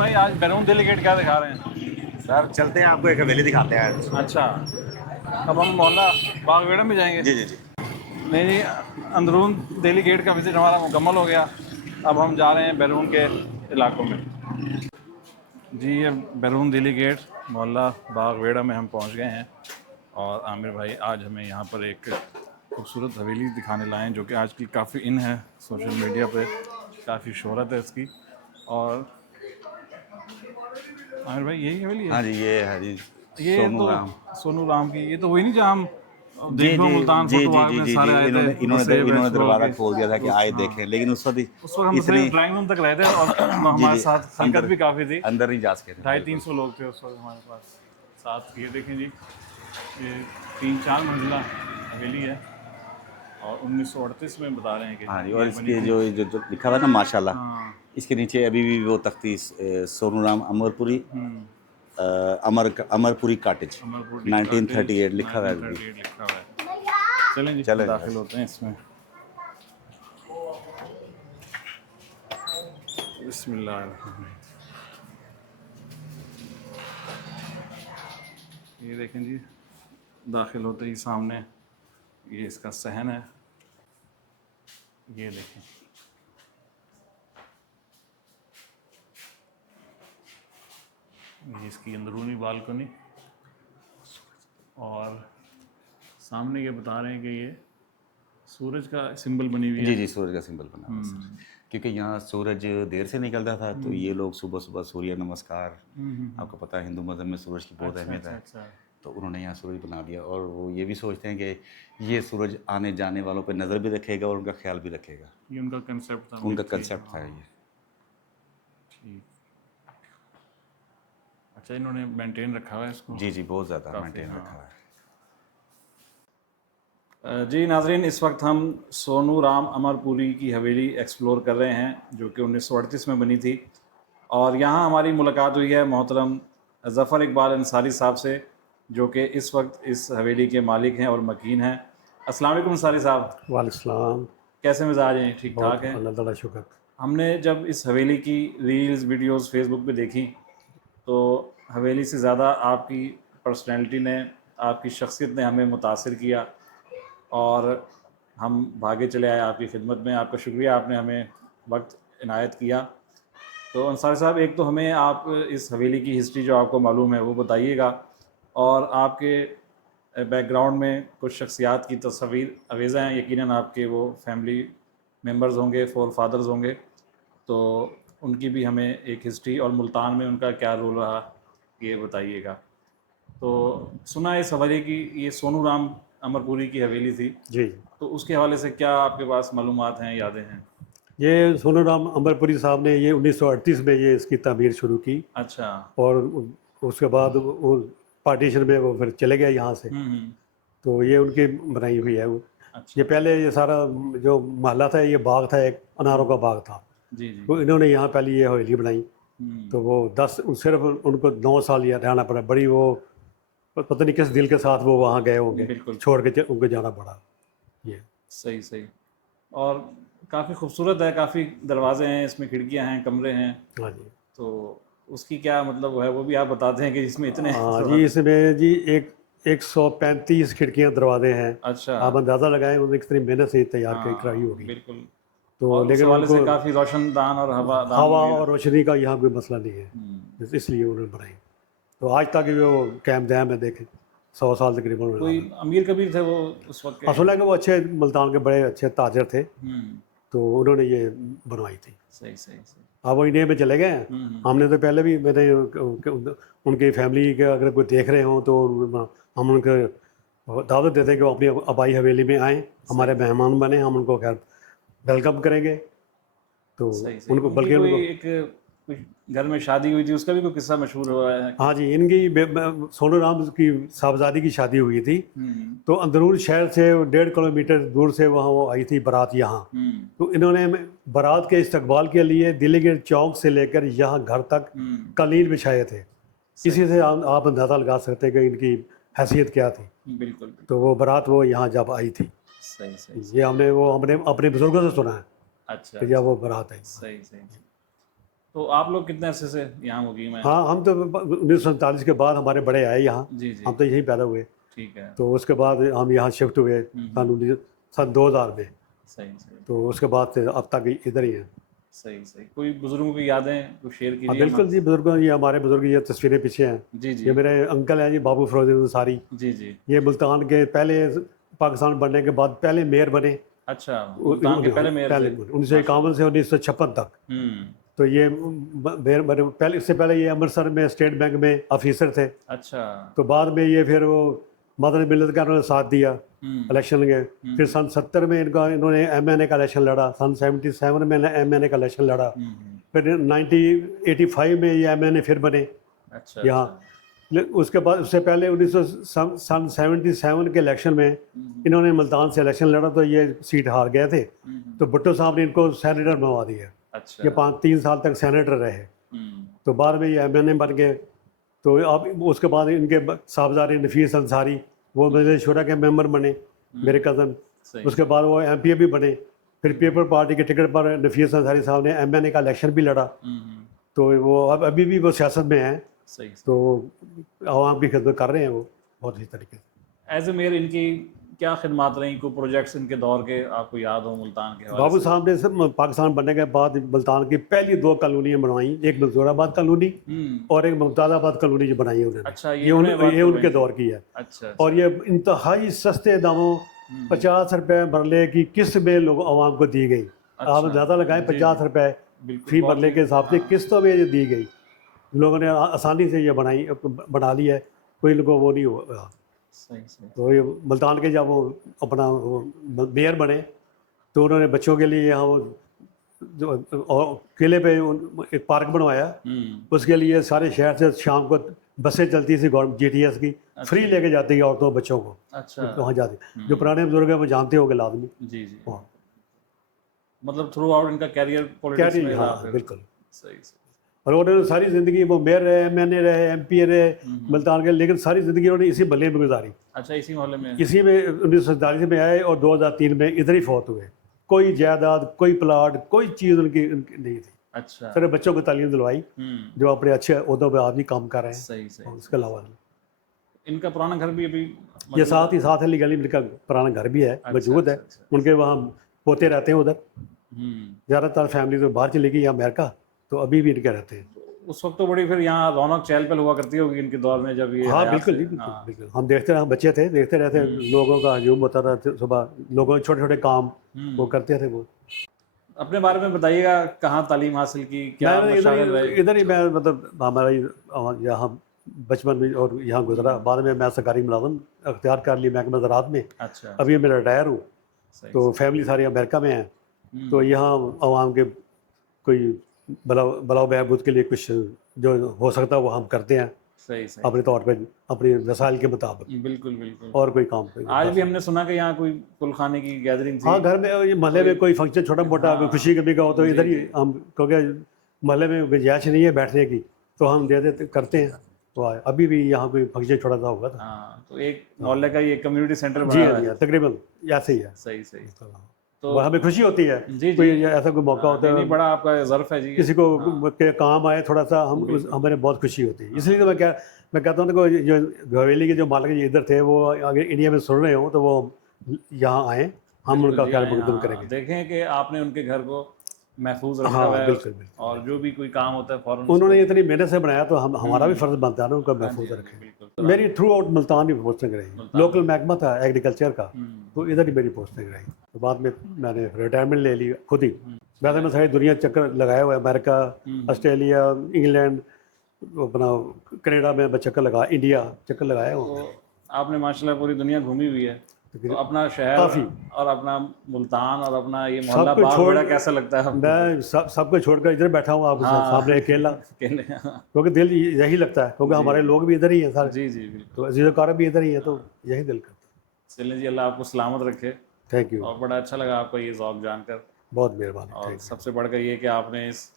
भाई आज बैरून दिल्ली गेट क्या दिखा रहे हैं? सर चलते हैं, आपको एक हवेली दिखाते हैं आज। अच्छा, अब हम मोहल्ला बागवेड़ा में जाएंगे। जी जी जी। नहीं नहीं, अंदरून दिल्ली गेट का विजिट हमारा मुकम्मल हो गया। अब हम जा रहे हैं बैरून के इलाकों में। जी ये बैरून दिल्ली गेट मोहल्ला बागवेड़ा में हम पहुंच गए हैं। और आमिर भाई आज हमें यहाँ पर एक खूबसूरत हवेली दिखाने लाए हैं जो कि आजकल काफ़ी इन है, सोशल मीडिया पे काफ़ी शोहरत है इसकी। और आमिर भाई यही हवेली है? हाँ जी, ये है जी, ये सोनू तो राम। सोनू राम की, ये तो वही नहीं जहाँ हम जी देखो जी मुल्तान जी फोटो जी पार्क जी में जी जी, सारे आए थे इन्होंने इन्होंने वसेब इन्होंने एक्सप्लोर दरवाज़ा के। खोल दिया था कि आए हाँ, देखें, लेकिन उस वक्त उस वक्त हम इतनी सिर्फ ड्राइंग रूम तक रहे थे और जी हमारे जी साथ संगत अंदर भी काफ़ी थी। अंदर नहीं जा सके थे, 250-300 लोग थे उस वक्त हमारे पास साथ। ये देखें जी, ये 3-4 मंजिला हवेली है और 1938 में बता रहे हैं हाँ जी। कि और ये बनी इसके थी। जो लिखा हुआ है ना माशाल्लाह, हाँ। इसके नीचे अभी भी वो तख्ती Sonu Ram Amarpuri, Amarpuri cottage Amarpur D cottage 1938 लिखा हुआ है अभी भी। 1938 लिखा हुआ है। चलें जी, चलो दाखिल होते हैं इसमें। बिस्मिल्लाह। ये देखें जी, दाखिल होते ही सामने ये इसका सहन है। ये देखें, ये इसकी अंदरूनी बालकनी। और सामने ये बता रहे हैं कि ये सूरज का सिंबल बनी हुई जी है। जी, सूरज का सिंबल बना हुआ है सर, क्योंकि यहाँ सूरज देर से निकलता था, तो ये लोग सुबह सुबह सूर्य नमस्कार, आपको पता है हिंदू मज़हब में सूरज की बहुत अच्छा अहमियत अच्छा है, अच्छा। तो उन्होंने यहाँ सूरज बना दिया। और वो ये भी सोचते हैं कि ये सूरज आने जाने वालों पर नज़र भी रखेगा और उनका ख्याल भी रखेगा। ये उनका कंसेप्ट था उनका बेसिकली। कंसेप्ट था हाँ, ये। ठीक। अच्छा, इन्होंने मेंटेन रखा हुआ है इसको जी जी, बहुत ज़्यादा काफ़ी। मेंटेन हाँ। रखा हुआ है। जी नाजरीन, इस वक्त हम सोनू राम अमरपुरी की हवेली एक्सप्लोर कर रहे हैं जो कि 1938 में बनी थी। और यहाँ हमारी मुलाकात हुई है मोहतरम ज़फ़र इकबाल अंसारी साहब से, जो कि इस वक्त इस हवेली के मालिक हैं और मकीन हैं। अस्सलाम वालेकुम अंसारी साहब, वालेकुम। कैसे मिजाज हैं? ठीक ठाक बहुत हैं? अल्लाह ताला शुक्र। हमने जब इस हवेली की रील्स वीडियोस फेसबुक पे देखी तो हवेली से ज़्यादा आपकी पर्सनैलिटी ने, आपकी शख्सियत ने हमें मुतासिर किया और हम भागे चले आए आपकी खिदमत में। आपका शुक्रिया, आपने हमें वक्त इनायत किया। तो अंसारी साहब, एक तो हमें आप इस हवेली की हिस्ट्री जो आपको मालूम है वो बताइएगा, और आपके बैकग्राउंड में कुछ शख्सियात की तस्वीर अवेज़ा हैं, यकीनन आपके वो फैमिली मेम्बर्स होंगे, फोर फादर्स होंगे, तो उनकी भी हमें एक हिस्ट्री और मुल्तान में उनका क्या रोल रहा ये बताइएगा। तो सुना है इस हवेली की, ये सोनू राम अमरपुरी की हवेली थी, जी, तो उसके हवाले से क्या आपके पास मालूमात हैं, यादें हैं? ये सोनू राम अमरपुरी साहब ने ये 1938 में ये इसकी तामीर शुरू की। अच्छा। और उसके बाद वो पार्टीशन में वो फिर चले गए यहाँ से, हम्म। तो ये उनकी बनाई हुई है वो। अच्छा ये अच्छा। पहले ये सारा जो मोहल्ला था, ये बाग था, एक अनारों का बाग था, जी जी। तो इन्होंने यहाँ पहले ये हवेली बनाई। हम्म। तो वो 10 सिर्फ उनको 9 साल यहाँ रहना पड़ा। बड़ी वो पता नहीं किस दिल के साथ वो वहाँ गए होंगे, बिल्कुल। छोड़ के उनको जाना पड़ा ये। सही सही। और काफ़ी खूबसूरत है, काफ़ी दरवाजे हैं इसमें, खिड़कियां हैं, कमरे हैं, हाँ जी। तो उसकी क्या मतलब वो है, वो भी आप बताते हैं कि इसमें इतने हाँ जी, दरवाजे। इसमें जी एक 135 खिड़कियाँ दरवाजे हैं। अच्छा। आप अंदाज़ा लगाएं उन्होंने कितनी मेहनत से तैयार कराई हाँ होगी। बिल्कुल। तो और उस लेकिन हवाले से उनको काफ़ी रोशनदान और हवादान हवा भी। और रोशनी का यहाँ कोई मसला नहीं है, इसलिए उन्होंने बनाई। तो आज तक वो कायम दायम है, देखें 100 साल तकरीबन होने कोई वाला है। अमीर कबीर थे वो उस वक्त के? असल है कि वो अच्छे मुल्तान के बड़े अच्छे ताजर थे, हम्म। तो उन्होंने ये बनवाई थी। सही सही सही। अब वो इंडिया में चले गए हैं। हमने तो पहले भी मैंने उनकी फैमिली के अगर कोई देख रहे हों तो हम उनके दावत देते हैं कि वो अपनी आबाई हवेली में आएँ, हमारे सही मेहमान बने, हम उनको खैर वेलकम करेंगे। तो सही सही। उनको उनकी बल्कि कोई उनको एक कुछ घर में शादी हुई थी, उसका भी कोई किस्सा मशहूर हुआ है? हाँ जी, इनकी सोनू राम की साहबजादी की शादी हुई थी, तो अंदरून शहर से 1.5 किलोमीटर दूर से वहाँ वो आई थी बारात यहाँ। तो इन्होंने बारात के इस्तकबाल के लिए दिल्ली गेट चौक से लेकर यहाँ घर तक कालीन बिछाए थे। इसी से आप अंदाज़ा लगा सकते हैं कि इनकी हैसियत क्या थी। बिल्कुल बिल्कुल। तो वो बारात वो यहाँ जब आई थी, सही सही सही। ये हमने अपने बुजुर्गों से सुना है अच्छा कि जब अच्छा। वो बारात आई। सही सही सही। तो आप लोग कितने अरसे से यहाँ मुकीम हैं? हाँ, हम तो 1947 के बाद हमारे बड़े आए यहाँ, जी जी, हम तो यहीं पैदा हुए। ठीक है। तो उसके बाद हम यहाँ शिफ्ट हुए सन 2000 में। सही सही तो उसके बाद से अब तक इधर ही हैं। सही सही। कोई बुजुर्गों की यादें कुछ शेयर हाँ कीजिए बिल्कुल जी, बुजुर्गों, ये हमारे बुजुर्ग, ये तस्वीरें पीछे हैं। जी जी ये मेरे अंकल हैं जी, बाबू फिरोज अंसारी। जी जी। ये मुल्तान के पहले, पाकिस्तान बनने के बाद पहले मेयर बने। अच्छा, मुल्तान के पहले मेयर पहले थे। 1951 से 1956 तक। हम्म। तो ये मेयर बने पहले। इससे पहले ये अमृतसर में स्टेट बैंक में ऑफिसर थे। अच्छा। तो बाद में ये फिर वो मदर मिलत का उन्होंने साथ दिया इलेक्शन के। फिर सन 70 में इन्होंने MNA का इलेक्शन लड़ा। सन 77 में MNA का इलेक्शन लड़ा। फिर 1985 में ये MNA फिर बने अच्छा यहाँ। अच्छा। उसके बाद, उससे पहले 1977 के इलेक्शन में इन्होंने मुल्तान से इलेक्शन लड़ा, तो ये सीट हार गए थे। तो भुट्टो साहब ने इनको सेनेटर बनवा दिया। अच्छा। ये 3 साल तक सेनेटर रहे। तो बाद में ये MNA बन गए। तो अब उसके बाद इनके साहबजादे नफीस अंसारी, वो मजलिस शुरा के मेंबर बने, मेरे कज़न। सही। उसके बाद वो MPA भी बने। फिर पीपल पार्टी के टिकट पर नफीस अंसारी साहब ने MNA का इलेक्शन भी लड़ा। तो वो अब अभी भी वो सियासत में हैं। सही। तो आवाम की खिदमत कर रहे हैं वो बहुत ही तरीके से। एज ए मेयर इनकी क्या खिदमत रही? कोई प्रोजेक्ट्स इनके दौर के आपको याद हो मुल्तान के हवाले बाबू से? साहब ने पाकिस्तान बनने के बाद मुल्तान की पहली 2 कॉलोनियाँ बनवाई, एक मंसूराबाद कॉलोनी और एक मुमताज़ाबाद कॉलोनी जो बनाई उन्होंने। अच्छा, ये उनके दौर की है। अच्छा। और ये इंतहाई सस्ते दामों, 50 रुपए मरले की किस्त में लोग आवाम को दी गई। आप ज़्यादा लगाएं, 50 रुपए फी मरले के हिसाब से किस्तों में ये दी गई। लोगों ने आसानी से ये बना ली है, कोई लोगों वो नहीं हुआ। सही सही। तो ये मुल्तान के जब वो अपना मेयर बने, तो उन्होंने बच्चों के लिए यहाँ वो जो और किले पे एक पार्क बनवाया। उसके लिए सारे शहर से शाम को बसें चलती थी गवर्नमेंट GTS की, फ्री लेके जाती है औरतों बच्चों को। अच्छा। वहाँ जाते, जो पुराने बुजुर्ग हैं वो जानते होंगे लाजमी। जी जी। हाँ। मतलब थ्रू आउट इनका कैरियर पॉलिटिक्स में रहा हाँ फिर। बिल्कुल। सही सही। और उन्होंने सारी ज़िंदगी, वो मेयर रहे, MNA रहे, MPA रहे मुल्तान के, लेकिन सारी ज़िंदगी उन्होंने इसी महल्ले में गुजारी। अच्छा, इसी मोहल्ले में? इसी में 1947 में आए और 2003 में इधर ही फौत हुए। कोई जायदाद, कोई प्लाट, कोई चीज़ उनकी नहीं थी। अच्छा। सिर्फ बच्चों को तालीम दिलवाई, जो अपने अच्छे ओहदों पे आदमी काम कर रहे हैं। सही सही। और उसके अलावा इनका पुराना घर भी अभी ये साथ ही साथ अली गली में इनका पुराना घर भी है, मौजूद है। उनके वहाँ पोते रहते हैं उधर। ज़्यादातर फैमिली तो बाहर चली गई, अमेरिका, तो अभी भी इनके रहते हैं। उस वक्त तो बड़ी फिर यहाँ रौनक चहल पहल हुआ करती होगी इनके दौर में, जब ये हाँ हयात बिल्कुल थे। जी, बिल्कुल बिल्कुल। हम देखते रहे, हम बच्चे थे, देखते रहते, लोगों का हजूम होता था सुबह, लोगों के छोटे छोटे काम वो करते थे। वो अपने बारे में बताइएगा, कहाँ तालीम हासिल की, क्या मशागिल रहे? इधर ही मैं, मतलब हमारा यहाँ बचपन में और यहाँ गुजरा। बाद में मैं सरकारी मुलाजम अख्तियार कर ली महकमा ज़राअत में। अच्छा। अभी मैं रिटायर हूँ। सही। तो फैमिली सारी अमेरिका में है। तो यहाँ आवाम के कोई भला बहबूद के लिए कुछ जो हो सकता है वो हम करते हैं सही सही। अपने तौर पे, अपने वसाइल के मुताबिक। बिल्कुल बिल्कुल। और कोई काम पे आज भी हमने सुना कि यहाँ कोई कुलखाने की गैदरिंग थी। हाँ, घर में, ये महल्ले में कोई फंक्शन छोटा मोटा, कोई खुशी कभी का हो तो इधर ही हम, क्योंकि महल्ले में गुंजाइश नहीं है बैठने की, तो हम दे देते करते हैं। तो अभी भी यहाँ कोई फंक्शन छोटा सा होगा था। हाँ, तो एक मोहल्ले का ये कम्युनिटी सेंटर जी बना हाँ, तकरीबन ऐसे ही है। सही सही। तो हमें खुशी होती है जी कोई ऐसा कोई मौका होता है, नहीं, बड़ा आपका ज़र्फ है जी। किसी को के काम आए थोड़ा सा, हमारे बहुत खुशी होती है। इसलिए तो मैं कहता हूँ कि जो हवेली के जो मालिक जी इधर थे, वो अगर इंडिया में सुन रहे हो तो वो यहाँ आए, हम उनका ख्याल मकदम करेंगे। देखें कि आपने उनके घर को महफूज रखा हाँ हुआ है। बिल्कुल बिल्कुल। और जो भी कोई काम होता है फौरन उन्होंने इतनी मेहनत से बनाया, तो हमारा भी फर्ज बनता है ना उनका महफूज रखें। मेरी थ्रू आउट मुल्तान ही पोस्टिंग रही, लोकल महकमा था एग्रीकल्चर का, तो इधर ही मेरी पोस्टिंग रही। तो बाद में मैंने रिटायरमेंट ले ली खुद ही। वैसे मैं सारी दुनिया चक्कर लगाया हुआ है, अमेरिका, ऑस्ट्रेलिया, इंग्लैंड, अपना कनाडा में चक्कर लगा, इंडिया चक्कर लगाया हुआ। तो आपने माशाल्लाह पूरी दुनिया घूमी हुई है। तो अपना शहर और अपना मुल्तान और अपना ये मोहल्ला बाग कैसा लगता है आपको? मैं सबको छोड़कर इधर बैठा हूँ आपके सामने अकेला, क्योंकि दिल यही लगता है, क्योंकि हमारे लोग भी इधर ही हैं सारे। जी जी बिल्कुल। तो अजीज़ भी इधर ही है, तो यही दिल करता है। चलें जी, अल्लाह आपको सलामत रखे। Thank you. और बड़ा अच्छा लगा आपका ये ज़ौक़ जानकर, बहुत मेहरबानी। और सबसे बढ़कर ये कि आपने इस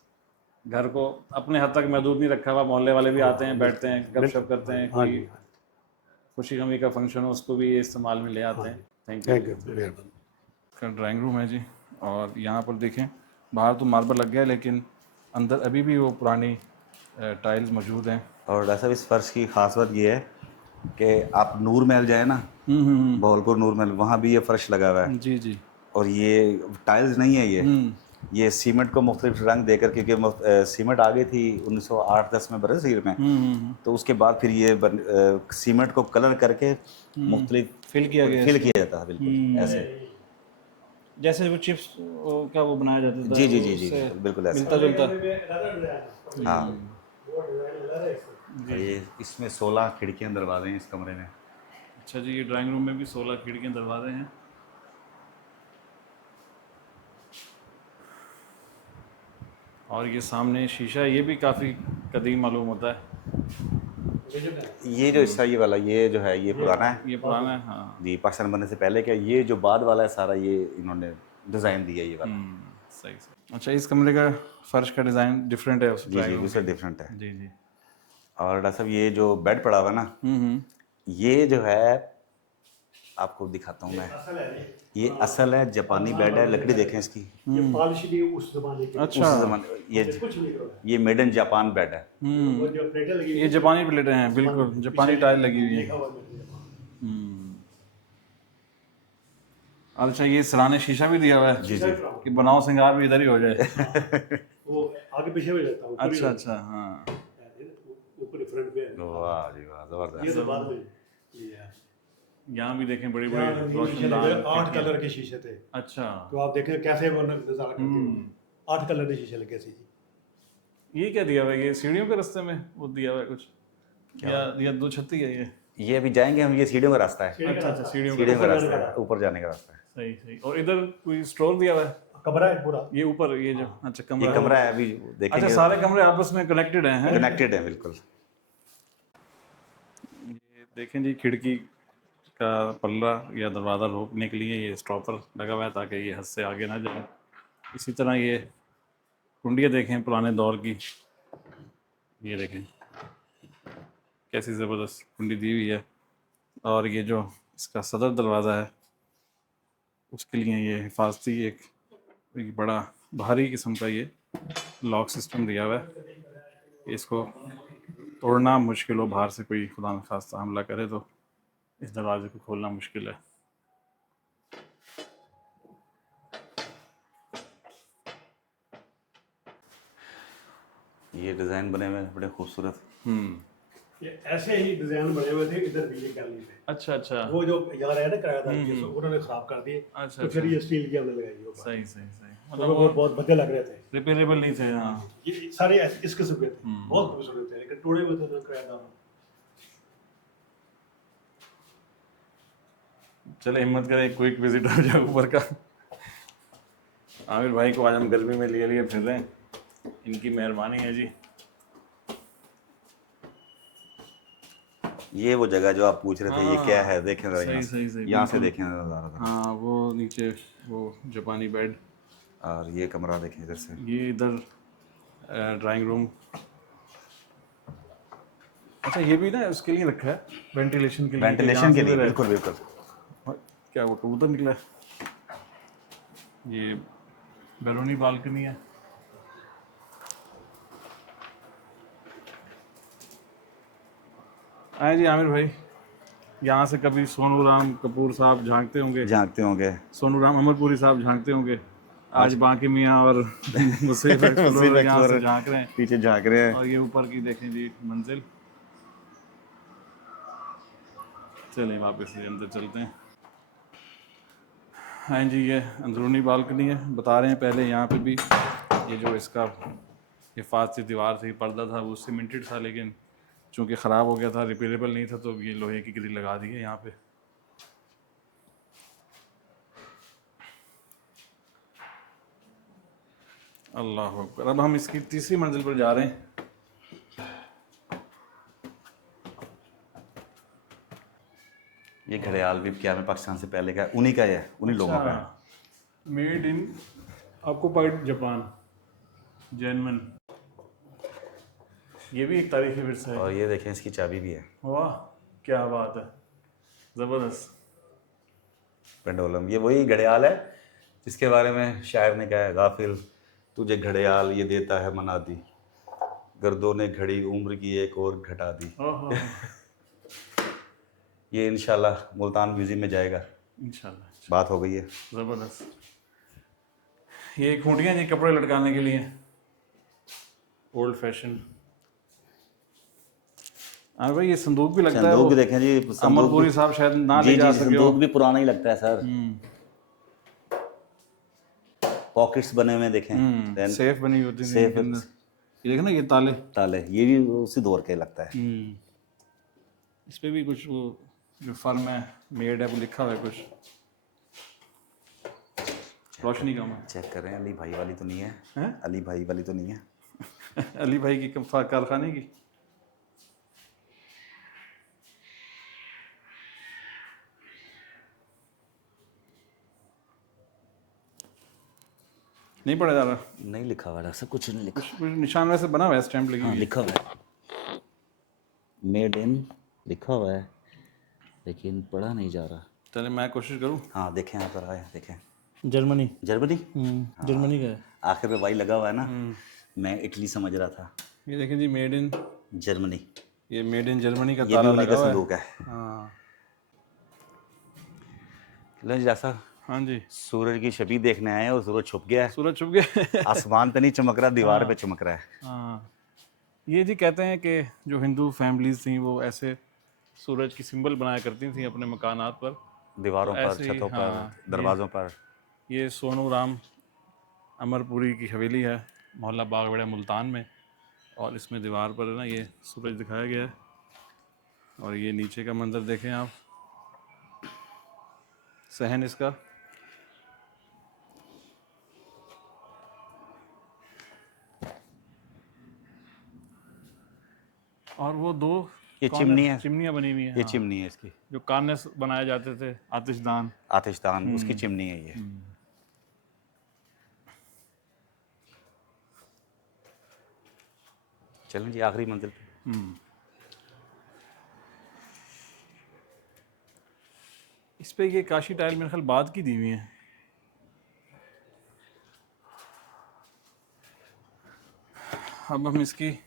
घर को अपने हद तक महदूद नहीं रखा हुआ। मोहल्ले वाले भी आते हैं, बैठते हैं, गपशप करते हैं, कोई खुशी गमी का फंक्शन हो उसको भी ये इस्तेमाल में ले आते हैं। Thank you. मेहरबानी। ड्राइंग रूम है जी, और यहाँ पर देखें बाहर तो मार्बल लग गया है, लेकिन अंदर अभी भी वो पुरानी टाइल्स मौजूद हैं। और डॉक्टर साहब इस फर्श की खास बात ये है कि आप नूर महल जाए ना, बहावलपुर नूर महल, वहाँ भी ये फर्श लगा हुआ है। जी जी। और ये टाइल्स नहीं है, ये सीमेंट को मुख्तलिफ रंग देकर, क्योंकि सीमेंट आ गई थी 1908-10 में बरसीर में, तो उसके बाद फिर ये सीमेंट को कलर करके मुख्तलिफ फिल किया गया फिल किया जाता है, बिल्कुल ऐसे। जैसे वो चिप्स का वो बनाया जाता था, जी जी वो जी जी उससे बिल्कुल ऐसे। मिलता जुलता। हाँ, और ये इसमें 16 खिड़कियाँ दरवाजे हैं इस कमरे में। अच्छा जी, ये ड्राइंग रूम में भी 16 खिड़कियाँ दरवाजे हैं। और ये सामने शीशा, ये भी काफ़ी कदीम मालूम होता है। ये जो हिस्सा ये वाला, ये जो है ये पुराना है ये पुराना है, हाँ। जी, पाकिस्तान बनने से पहले का। ये जो बाद वाला है सारा, ये इन्होंने डिज़ाइन दिया ये वाला। सही सही। अच्छा, इस कमरे का फर्श का डिज़ाइन डिफरेंट है उस जी ड्राइंग जी, रूम दूसरा से। डिफरेंट है। जी जी। और डॉक्टर साहब ये जो बेड पड़ा हुआ है ना, ये जो है आपको दिखाता हूँ मैं, ये असल है जापानी बेड है। लकड़ी देखें इसकी, ये पॉलिश भी उस जमाने की, अच्छा। उस जमाने कुछ नहीं करो। ये मेड इन जापान बेड है। वो जो प्लेटें लगी ये जापानी प्लेटें हैं, बिल्कुल जापानी टाइल लगी हुई है। लिखा हुआ है। अच्छा, ये सराने शीशा भी दिया हुआ है जी जी। कि बनाओ सिंगार भी इधर ही हो जाए। वो आगे पीछे हो जाता है। अच्छा अच्छा, हाँ। ऊपर फ्रंट पे है। वाह जी वाह, ज़बरदस्त। ये तो बाद में ये है। यहाँ भी देखें बड़ी यहाँ बड़ी शीशे लगे, रोशनदान 8 कलर के शीशे थे। अच्छा, तो आप देखें कैसे वो नजारा करते हैं। 8 कलर के शीशे लगे थे जी। ये क्या दिया हुआ है? ये सीढ़ियों के रास्ते में वो दिया हुआ है कुछ, या दो छत्ती है ये? अभी जाएंगे हम, ये सीढ़ियों का रास्ता है। अच्छा अच्छा, सीढ़ियों सीढ़ियों का का रास्ता है, ऊपर जाने का रास्ता है। सही सही। और इधर कोई स्टोर दिया हुआ है? कमरा है पूरा। ये ऊपर ये जो, अच्छा ये कमरा कमरा है, अभी अच्छा, देखेंगे। सारे कमरे आपस में कनेक्टेड हैं? कनेक्टेड है बिल्कुल। ये देखें जी, खिड़की का पल्ला या दरवाज़ा रोकने के लिए ये स्टॉपर लगा हुआ है ताकि ये हद से आगे ना जाए। इसी तरह ये कुंडियाँ देखें पुराने दौर की, ये देखें कैसी ज़बरदस्त कुंडी दी हुई है। और ये जो इसका सदर दरवाज़ा है, उसके लिए ये हिफाजती एक बड़ा भारी किस्म का ये लॉक सिस्टम दिया हुआ है। इसको तोड़ना मुश्किल हो, बाहर से कोई खुदा न खास्ता हमला करे तो इस दरवाजे को खोलना मुश्किल है। ये डिज़ाइन बने हुए हैं बड़े खूबसूरत। ये ऐसे ही डिजाइन बने हुए थे इधर भी, ये गैलरी में। अच्छा अच्छा, वो जो यहाँ है ना किराएदार, जिसको उन्होंने खराब कर दिए। अच्छा तो फिर ये स्टील की हमने लगाई। वो सही सही सही। तो मतलब वो बहुत भद्दे लग रहे थे। रिपेयरेबल नहीं थे। हाँ, ये सारे इस किस्म के थे, बहुत खूबसूरत थे, लेकिन टूटे हुए थे तो किराएदार। चले हिम्मत करें, क्विक विजिट हो जाए ऊपर का। आमिर भाई को आज हम गर्मी में लिए लिए फिर रहे हैं, इनकी मेहरबानी है जी। ये वो जगह जो आप पूछ रहे थे, ये क्या है, देखें जरा सही यहाँ सही से, सही, यहाँ से देखें नज़ारा। हाँ, वो नीचे वो जापानी बेड, और ये कमरा देखें इधर से। ये इधर ड्राइंग रूम। अच्छा, ये भी ना उसके लिए रखा है, वेंटिलेशन के लिए। वेंटिलेशन के लिए, बिल्कुल बिल्कुल। क्या वो कबूतर निकला है? ये बैलोनी बालकनी है। आए जी आमिर भाई, यहाँ से कभी सोनू राम कपूर साहब झांकते होंगे, सोनू राम अमरपुरी साहब झांकते होंगे। आज बाकी मियाँ और मुसीब एक्सप्लोरर यहाँ से झांक रहे हैं, पीछे झांक रहे हैं। और ये ऊपर की देखें जी मंजिल। चलिए वापस से अंदर चलते हैं। हाँ जी, ये अंदरूनी बालकनी है। बता रहे हैं पहले यहाँ पे भी ये जो इसका हिफाजती दीवार थी, पर्दा था, वो सीमेंटेड था, लेकिन चूँकि ख़राब हो गया था, रिपेयरेबल नहीं था, तो ये लोहे की ग्रिल लगा दी है यहाँ पे। अल्लाह अकबर। अब हम इसकी तीसरी मंजिल पर जा रहे हैं। ये घड़ियाल भी क्या में पाकिस्तान से पहले का, उन्हीं का है, उन्हीं लोगों का है। Made in occupied Japan, German. ये भी एक तारीखी विरसा है। और ये देखें, इसकी चाबी भी है। वाह, क्या बात है, ज़बरदस्त। पेंडोलम, ये वही घड़ियाल है जिसके बारे में शायर ने कहा है, गाफिल तुझे घड़ियाल ये देता है मना दी, गर्दों ने घड़ी उम्र की एक और घटा दी। ये इंशाल्लाह मुल्तान म्यूजियम में जाएगा। इंशाल्लाह। बात हो गई है। ज़बरदस्त। ये खूंटियाँ जी कपड़े लटकाने के लिए, ओल्ड फैशन। हाँ भाई, ये संदूक भी लगता है। संदूक वो भी देखें जी, संदूक अमरपुरी भी, साहब शायद ना जी ले जा जी, सके हो। संदूक भी पुराना ही लगता है सर। पॉकेट्स बने हुए देखें, Then सेफ बनी होती थी सेफ इनके अंदर। ये देखो ना, ये ताले। ताले, ये भी उसी दौर के लगता है। इस पे भी कुछ वो जो फर्म है, मेड है, वो लिखा हुआ है कुछ, रोशनी का है। चेक करें, अली भाई वाली तो नहीं है, हैं? अली भाई वाली तो नहीं है। अली भाई की कारखाने की। नहीं पढ़ा जा रहा। नहीं लिखा हुआ है, सब कुछ नहीं लिखा। कुछ निशान वैसे बना हुआ है, स्टैंप लगी हाँ हुई है। लिखा हुआ है, मेड इन लिखा हुआ है, लेकिन पढ़ा नहीं जा रहा। चले मैं कोशिश करूँ। हाँ देखें, यहाँ पर आए देखें, जर्मनी। जर्मनी, जर्मनी का है। आखिर में वाई लगा हुआ है ना, मैं इटली समझ रहा था। ये देखें जी, मेड इन, जर्मनी, ये मेड इन जर्मनी का ये भी ताला उन्हीं का लगा हुआ है। संदूक है। हाँ लो जी जैसा हाँ जी। सूरज की छवि देखने आए हैं और सूरज छुप गया है। सूरज छुप गया। आसमान पे नहीं चमक रहा, दीवार पे चमक रहा है। हाँ, ये जी कहते हैं कि जो हिंदू फैमिलीज थी वो ऐसे सूरज की सिंबल बनाया करती थी अपने मकानात पर। दीवारों तो पर, ऐसे ही, छतों हाँ, पर, दरवाज़ों पर। ये सोनू राम अमरपुरी की हवेली है, मोहल्ला बागवेड़ा मुल्तान में। और इसमें दीवार पर है ना ये सूरज दिखाया गया है। और ये नीचे का मंजर देखें आप, सहन इसका। और वो दो ये चिमनी है, चिमनियाँ बनी हुई हैं। ये हाँ, चिमनी है इसकी, जो कार्नेस बनाए जाते थे, आतिशदान। आतिशदान, उसकी चिमनी है ये। चलें जी आखिरी मंजिल पे। इस पे ये काशी टाइल मेरे ख्याल बाद की दी हुई है। अब हम इसकी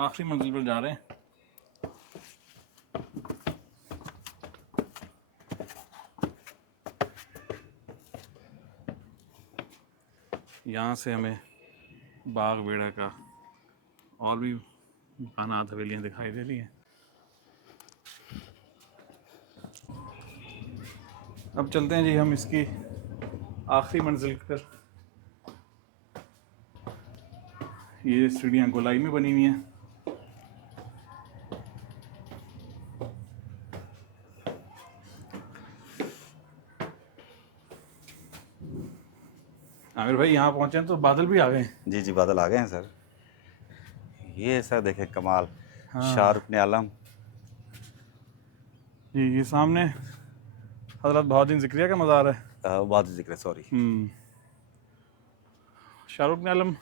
आखिरी मंजिल पर जा रहे हैं। यहाँ से हमें बाग बेड़ा का और भी मकानात हवेलियाँ दिखाई दे रही हैं। अब चलते हैं जी हम इसकी आखिरी मंजिल पर। ये सीढ़ियाँ गोलाई में बनी हुई हैं। आमिर भाई यहाँ पहुँचे हैं तो बादल भी आ गए हैं। जी जी, बादल आ गए हैं सर। ये सर देखें कमाल, शाहरुख ने आलम। जी, ये सामने हजरत बहाउद्दीन ज़िक्रिया का मज़ार है। बहुत जिक्र, सॉरी। शाहरुख ने आलम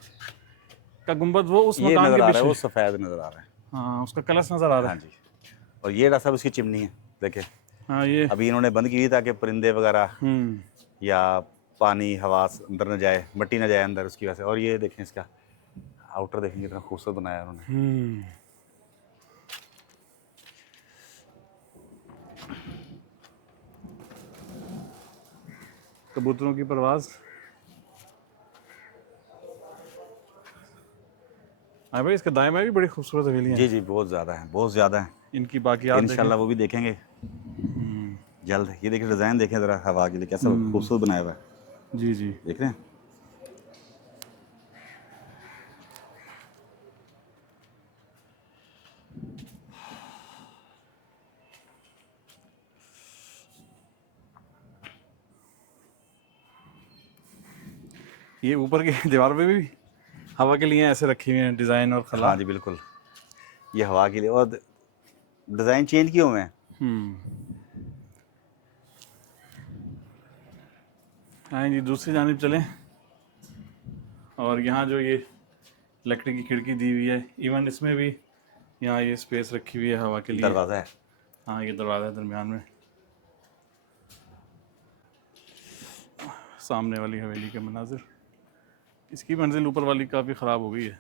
का गुंबद वो उस ये मकान नज़र के आ रहा है, वो पीछे। सफ़ेद नज़र आ रहा है। हाँ, उसका कलश नज़र आ रहा हाँ है। जी, और ये रहा सब उसकी चिमनी है देखें। हाँ, ये अभी इन्होंने बंद की थी ताकि परिंदे वगैरह या पानी हवा अंदर न जाए, मिट्टी न जाए अंदर, उसकी वजह से। और ये देखें इसका आउटर देखें कितना खूबसूरत बनाया है उन्होंने। कबूतरों की परवाज़। हाँ भाई, इसके दाएं में भी बड़ी खूबसूरत हवेलियाँ जी हैं। जी, बहुत ज़्यादा है, बहुत ज़्यादा है। इनकी बाकियात देखें। इंशाल्लाह वो भी देखेंगे जल्द। ये देखिए डिज़ाइन देखें ज़रा, हवा के लिए कैसा खूबसूरत बनाया हुआ है। जी जी। देख रहे हैं। ये ऊपर की दीवार पे भी हवा के लिए ऐसे रखी हुई हैं डिज़ाइन और खला। हाँ जी बिल्कुल, ये हवा के लिए, और डिज़ाइन चेंज किए हुए हैं। हाँ जी, दूसरी जानिब चलें। और यहाँ जो ये लकड़ी की खिड़की दी हुई है, इवन इसमें भी यहाँ ये स्पेस रखी हुई है हवा के लिए। दरवाज़ा है। हाँ, ये दरवाज़ा है दरमियान में। सामने वाली हवेली के मनाजिर इसकी मंजिल ऊपर वाली काफ़ी ख़राब हो गई है।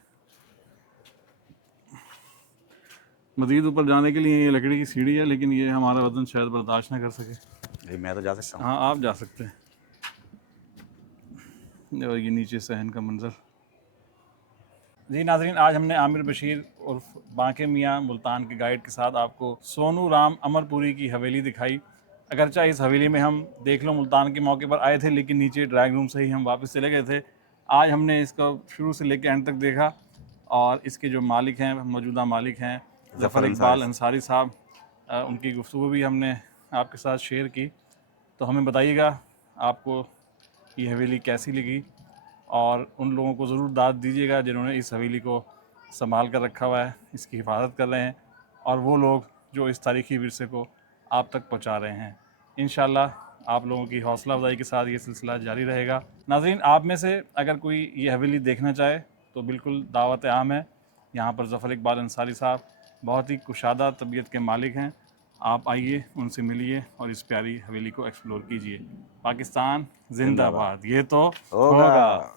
मज़ीद ऊपर जाने के लिए ये लकड़ी की सीढ़ी है, लेकिन ये हमारा वज़न शायद बर्दाश्त ना कर सके। ये मैं तो जा सकता हूँ। हाँ, आप जा सकते हैं। और ये नीचे सहन का मंज़र। जी नाज़रीन, आज हमने आमिर बशीर उर्फ बांके मियाँ मुल्तान के गाइड के साथ आपको सोनू राम अमरपुरी की हवेली दिखाई। अगरचा इस हवेली में हम देख लो मुल्तान के मौके पर आए थे, लेकिन नीचे ड्राइंग रूम से ही हम वापस चले गए थे। आज हमने इसको शुरू से लेकर एंड तक देखा और इसके जो मालिक हैं, मौजूदा मालिक हैं ज़फ़र इकबाल अंसारी साहब, उनकी गुफ्तगू भी हमने आपके साथ शेयर की। तो हमें बताइएगा आपको ये हवेली कैसी लगी, और उन लोगों को ज़रूर दाद दीजिएगा जिन्होंने इस हवेली को संभाल कर रखा हुआ है, इसकी हिफाजत कर रहे हैं, और वो लोग जो इस तारीख़ी विरसे को आप तक पहुंचा रहे हैं। इंशाल्लाह आप लोगों की हौसला अफजाई के साथ ये सिलसिला जारी रहेगा। नाज़रीन, आप में से अगर कोई ये हवेली देखना चाहे तो बिल्कुल दावत आम है। यहाँ पर ज़फ़र इकबाल अंसारी साहब बहुत ही कुशादा तबीयत के मालिक हैं। आप आइए, उनसे मिलिए और इस प्यारी हवेली को एक्सप्लोर कीजिए। पाकिस्तान जिंदाबाद। ये तो होगा।